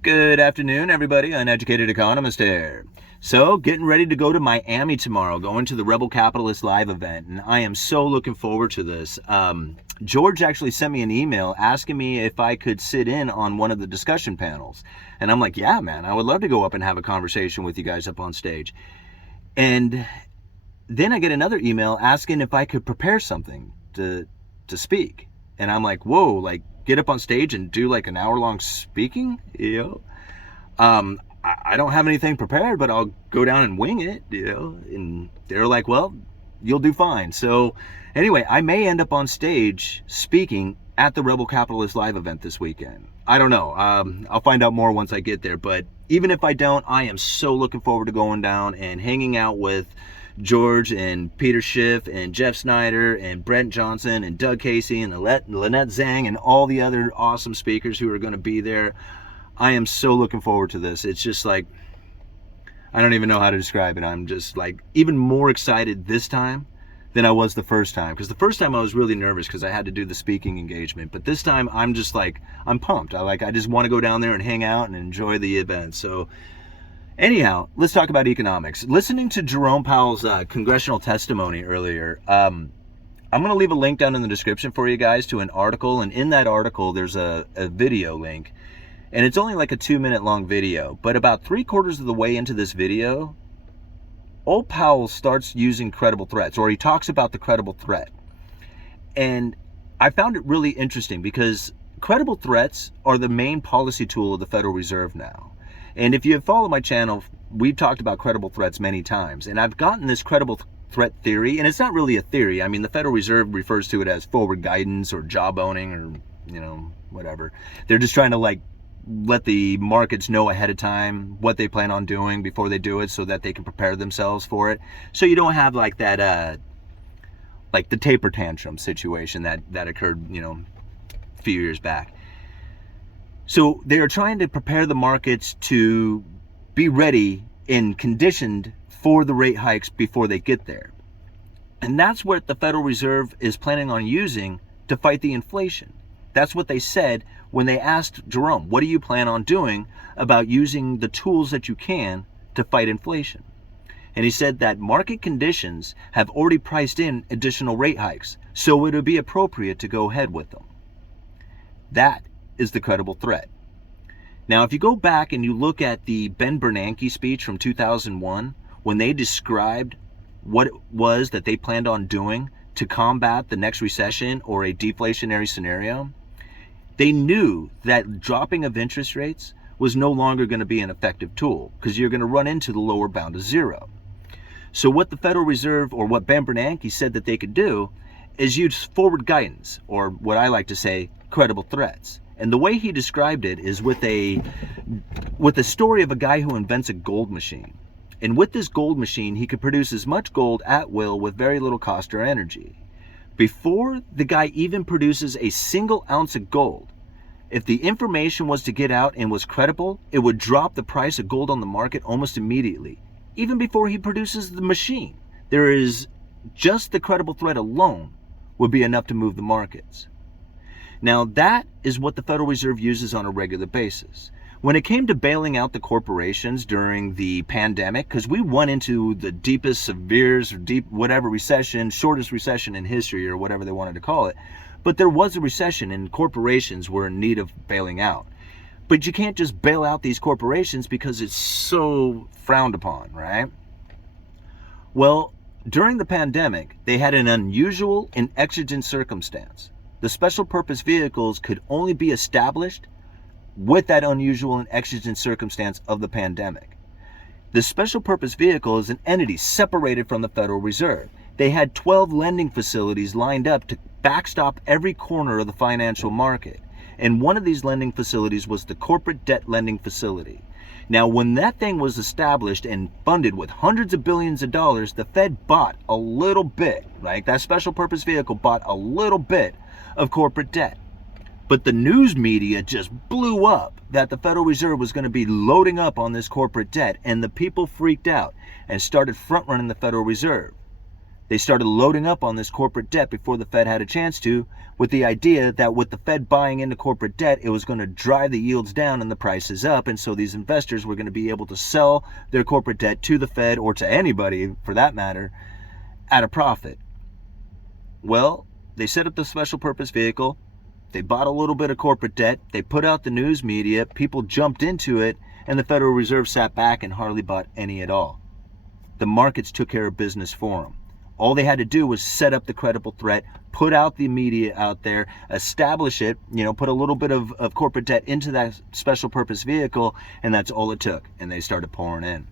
Good afternoon, everybody. Uneducated Economist here. So, getting ready to go to Miami tomorrow, going to the Rebel Capitalist Live event, and I am so looking forward to this. George actually sent me an email asking me if I could sit in on one of the discussion panels. And I'm like, yeah, man, I would love to go up and have a conversation with you guys up on stage. And then I get another email asking if I could prepare something to speak. And I'm like, whoa, like get up on stage and do like an hour-long speaking, I don't have anything prepared, but I'll go down and wing it, and they're like, well, you'll do fine. So anyway, I may end up on stage speaking at the Rebel Capitalist Live event this weekend. I don't know. I'll find out more once I get there, but even if I don't, I am so looking forward to going down and hanging out with George and Peter Schiff and Jeff Snyder and Brent Johnson and Doug Casey and Lynette Zhang and all the other awesome speakers who are going to be there. I am so looking forward to this. It's just like, I don't even know how to describe it. I'm just like even more excited this time than I was the first time. Because the first time I was really nervous because I had to do the speaking engagement. But this time I'm just like, I'm pumped. I just want to go down there and hang out and enjoy the event. So anyhow, let's talk about economics. Listening to Jerome Powell's congressional testimony earlier, I'm going to leave a link down in the description for you guys to an article. And in that article, there's a video link. And it's only like a 2-minute long video. But about 3/4 of the way into this video, old Powell starts using credible threats, or he talks about the credible threat. And I found it really interesting because credible threats are the main policy tool of the Federal Reserve now. And if you have followed my channel, we've talked about credible threats many times. And I've gotten this credible threat theory, and it's not really a theory. I mean, the Federal Reserve refers to it as forward guidance or job owning or, whatever. They're just trying to let the markets know ahead of time what they plan on doing before they do it so that they can prepare themselves for it. So you don't have like that, like the taper tantrum situation that occurred, a few years back. So they are trying to prepare the markets to be ready and conditioned for the rate hikes before they get there. And that's what the Federal Reserve is planning on using to fight the inflation. That's what they said when they asked Jerome, what do you plan on doing about using the tools that you can to fight inflation? And he said that market conditions have already priced in additional rate hikes, so it would be appropriate to go ahead with them. That is the credible threat. Now, if you go back and you look at the Ben Bernanke speech from 2001, when they described what it was that they planned on doing to combat the next recession or a deflationary scenario, they knew that dropping of interest rates was no longer going to be an effective tool because you're going to run into the lower bound of zero. So what the Federal Reserve, or what Ben Bernanke said that they could do, is use forward guidance, or what I like to say, credible threats. And the way he described it is with a story of a guy who invents a gold machine. And with this gold machine, he could produce as much gold at will with very little cost or energy. Before the guy even produces a single ounce of gold, if the information was to get out and was credible, it would drop the price of gold on the market almost immediately, even before he produces the machine. There is just the credible threat alone would be enough to move the markets. Now that is what the Federal Reserve uses on a regular basis. When it came to bailing out the corporations during the pandemic, because we went into the deepest, severest, or deep whatever recession, shortest recession in history, or whatever they wanted to call it. But there was a recession and corporations were in need of bailing out. But you can't just bail out these corporations because it's so frowned upon, right? Well, during the pandemic, they had an unusual and exigent circumstance. The special purpose vehicles could only be established with that unusual and exigent circumstance of the pandemic. The special purpose vehicle is an entity separated from the Federal Reserve. They had 12 lending facilities lined up to backstop every corner of the financial market. And one of these lending facilities was the corporate debt lending facility. Now, when that thing was established and funded with hundreds of billions of dollars, the Fed bought a little bit, right? That special purpose vehicle bought a little bit of corporate debt. But the news media just blew up that the Federal Reserve was going to be loading up on this corporate debt, and the people freaked out and started front-running the Federal Reserve. They started loading up on this corporate debt before the Fed had a chance to, with the idea that with the Fed buying into corporate debt, it was going to drive the yields down and the prices up. And so these investors were going to be able to sell their corporate debt to the Fed, or to anybody for that matter, at a profit. Well, they set up the special purpose vehicle. They bought a little bit of corporate debt. They put out the news media. People jumped into it, and the Federal Reserve sat back and hardly bought any at all. The markets took care of business for them. All they had to do was set up the credible threat, put out the media out there, establish it, put a little bit of corporate debt into that special purpose vehicle, and that's all it took. And they started pouring in.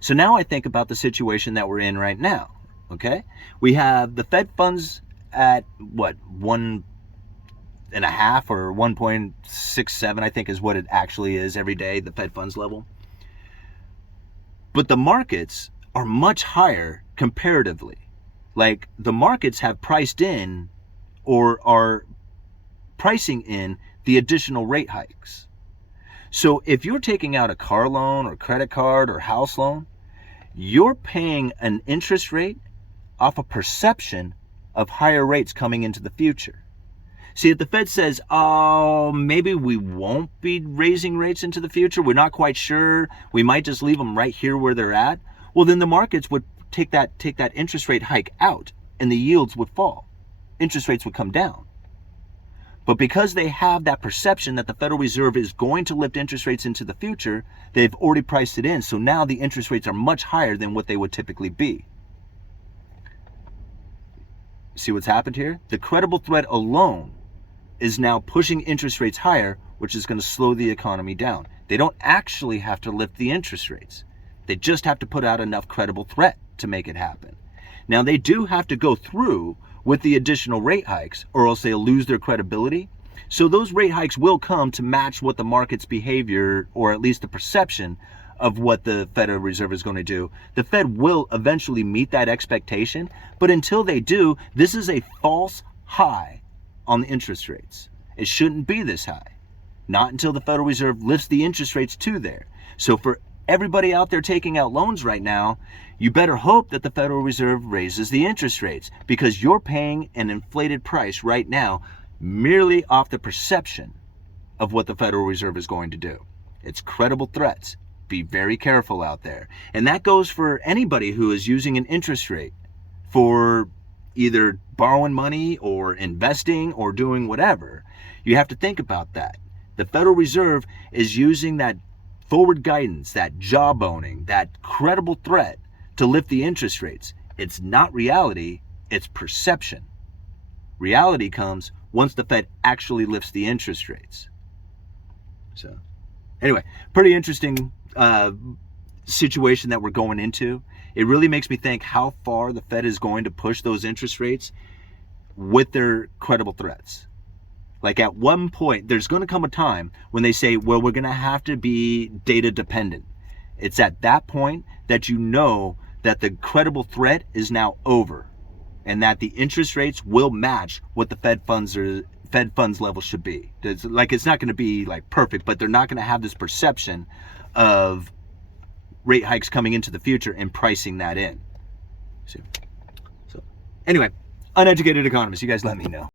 So now I think about the situation that we're in right now. Okay? We have the Fed funds at what, 1.5 or 1.67, I think is what it actually is every day, the Fed funds level. But the markets are much higher comparatively. Like, the markets have priced in, or are pricing in, the additional rate hikes. So if you're taking out a car loan or credit card or house loan, you're paying an interest rate off a perception of higher rates coming into the future. See, if the Fed says, oh, maybe we won't be raising rates into the future, we're not quite sure, we might just leave them right here where they're at, well, then the markets would take that interest rate hike out, and the yields would fall. Interest rates would come down. But because they have that perception that the Federal Reserve is going to lift interest rates into the future, they've already priced it in. So now the interest rates are much higher than what they would typically be. See what's happened here? The credible threat alone is now pushing interest rates higher, which is going to slow the economy down. They don't actually have to lift the interest rates. They just have to put out enough credible threat to make it happen. Now, they do have to go through with the additional rate hikes, or else they'll lose their credibility. So those rate hikes will come to match what the market's behavior, or at least the perception of what the Federal Reserve is going to do. The Fed will eventually meet that expectation, but until they do, this is a false high on the interest rates. It shouldn't be this high. Not until the Federal Reserve lifts the interest rates to there. So for everybody out there taking out loans right now, you better hope that the Federal Reserve raises the interest rates, because you're paying an inflated price right now merely off the perception of what the Federal Reserve is going to do. It's credible threats. Be very careful out there. And that goes for anybody who is using an interest rate for either borrowing money or investing or doing whatever. You have to think about that. The Federal Reserve is using that forward guidance, that jawboning, that credible threat to lift the interest rates. It's not reality, it's perception. Reality comes once the Fed actually lifts the interest rates. So, anyway, pretty interesting situation that we're going into. It really makes me think how far the Fed is going to push those interest rates with their credible threats. Like, at one point, there's going to come a time when they say, well, we're going to have to be data dependent. It's at that point that you know that the credible threat is now over, and that the interest rates will match what the Fed funds level should be. It's not going to be like perfect, but they're not going to have this perception of rate hikes coming into the future and pricing that in. So anyway, Uneducated Economist, you guys let me know.